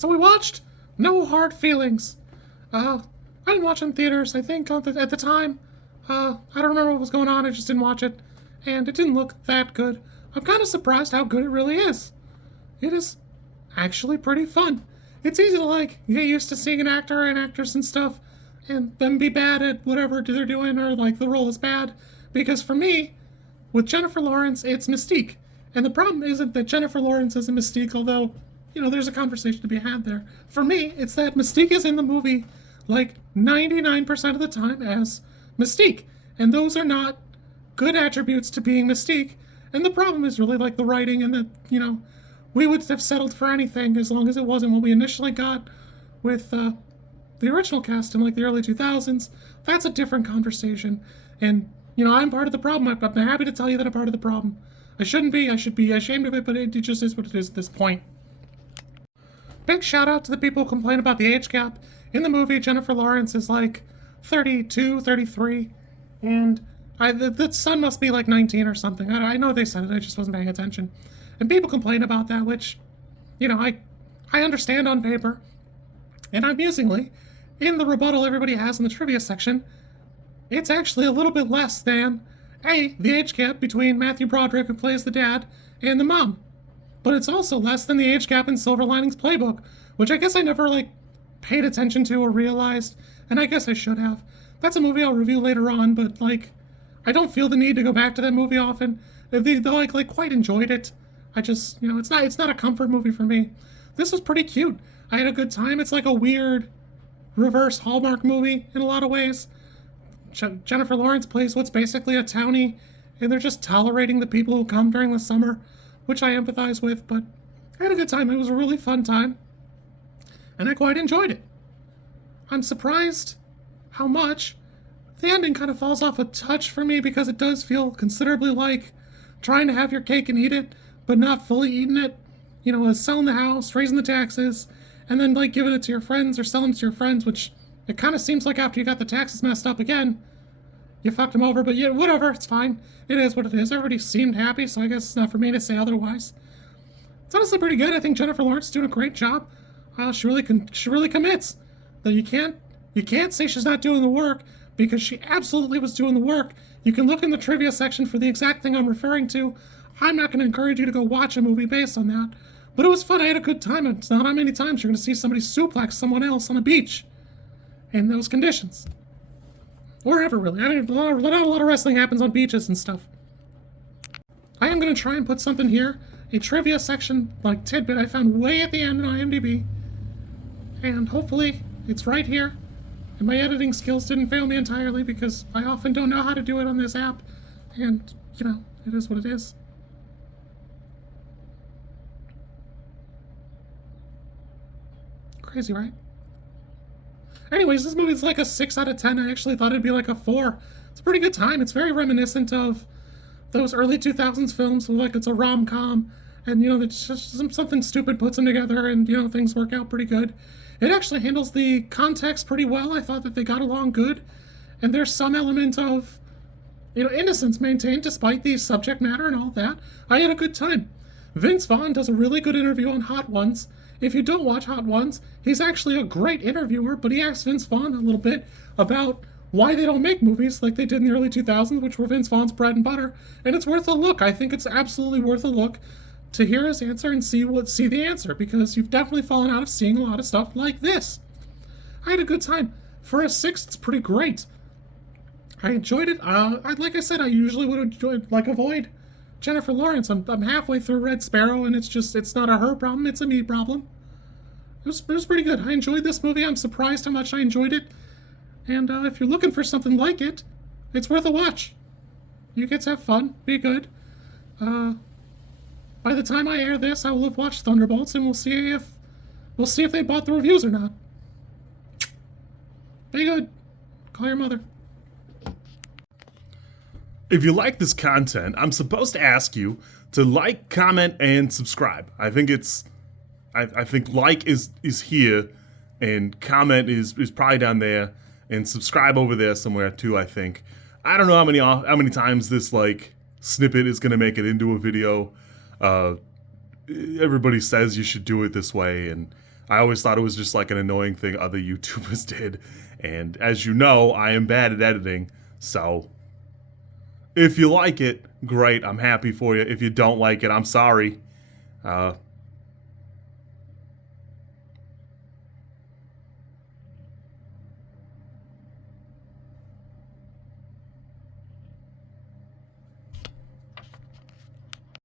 So we watched No Hard Feelings. I didn't watch it in theaters, I think, at the time. I don't remember what was going on, I just didn't watch it. And it didn't look that good. I'm kind of surprised how good it really is. It is actually pretty fun. It's easy to, get used to seeing an actor and actress and stuff, and them be bad at whatever they're doing, or, the role is bad. Because for me, with Jennifer Lawrence, it's Mystique. And the problem isn't that Jennifer Lawrence is a Mystique, although, there's a conversation to be had there. For me, it's that Mystique is in the movie, 99% of the time as Mystique. And those are not good attributes to being Mystique. And the problem is really, the writing, and that, we would have settled for anything as long as it wasn't what we initially got with the original cast in, the early 2000s. That's a different conversation. And, I'm part of the problem. I'm happy to tell you that I'm part of the problem. I shouldn't be. I should be ashamed of it, but it just is what it is at this point. Big shout out to the people who complain about the age gap. In the movie, Jennifer Lawrence is 32, 33, and the son must be 19 or something. I know they said it, I just wasn't paying attention. And people complain about that, which, I understand on paper. And amusingly, in the rebuttal everybody has in the trivia section, it's actually a little bit less than, the age gap between Matthew Broderick, who plays the dad, and the mom. But it's also less than the age gap in Silver Linings Playbook, which I guess I never, paid attention to or realized, and I guess I should have. That's a movie I'll review later on, but, I don't feel the need to go back to that movie often. Though I, quite enjoyed it. I just, it's not a comfort movie for me. This was pretty cute. I had a good time. It's a weird reverse Hallmark movie in a lot of ways. Jennifer Lawrence plays what's basically a townie, and they're just tolerating the people who come during the summer, which I empathize with, but I had a good time. It was a really fun time, and I quite enjoyed it. I'm surprised how much the ending kind of falls off a touch for me, because it does feel considerably like trying to have your cake and eat it, but not fully eating it. Selling the house, raising the taxes, and then, giving it to your friends or selling it to your friends, which it kind of seems like after you got the taxes messed up again, you fucked them over, but yeah, whatever, it's fine. It is what it is. Everybody seemed happy, so I guess it's not for me to say otherwise. It's honestly pretty good. I think Jennifer Lawrence is doing a great job. She really commits. That you can't say she's not doing the work, because she absolutely was doing the work. You can look in the trivia section for the exact thing I'm referring to. I'm not going to encourage you to go watch a movie based on that, but it was fun. I had a good time. It's not how many times you're going to see somebody suplex someone else on a beach in those conditions. Or ever, really. Not a lot of wrestling happens on beaches and stuff. I am going to try and put something here, a trivia section, tidbit I found way at the end on IMDb, and hopefully it's right here, and my editing skills didn't fail me entirely, because I often don't know how to do it on this app, and, it is what it is. Crazy, right? Anyways, this movie's a 6 out of 10. I actually thought it'd be a 4. It's a pretty good time. It's very reminiscent of those early 2000s films where, it's a rom-com, and, it's just something stupid puts them together, and, things work out pretty good. It actually handles the context pretty well. I thought that they got along good, and there's some element of, innocence maintained despite the subject matter and all that. I had a good time. Vince Vaughn does a really good interview on Hot Ones. If you don't watch Hot Ones, he's actually a great interviewer, but he asked Vince Vaughn a little bit about why they don't make movies like they did in the early 2000s, which were Vince Vaughn's bread and butter, and it's worth a look. I think it's absolutely worth a look to hear his answer and see the answer, because you've definitely fallen out of seeing a lot of stuff like this. I had a good time. For a 6, it's pretty great. I enjoyed it. Like I said, I usually would avoid Jennifer Lawrence. I'm halfway through Red Sparrow, and it's not a her problem, it's a me problem. It was pretty good. I enjoyed this movie. I'm surprised how much I enjoyed it. And if you're looking for something like it, it's worth a watch. You get to have fun, be good. By the time I air this, I will have watched Thunderbolts, and we'll see if they bought the reviews or not. Be good. Call your mother. If you like this content, I'm supposed to ask you to like, comment, and subscribe. I think like is here, and comment is probably down there, and subscribe over there somewhere too, I think. I don't know how many times this snippet is gonna make it into a video. Everybody says you should do it this way, and I always thought it was just like an annoying thing other YouTubers did. And as you know, I am bad at editing, so if you like it, great, I'm happy for you. If you don't like it, I'm sorry.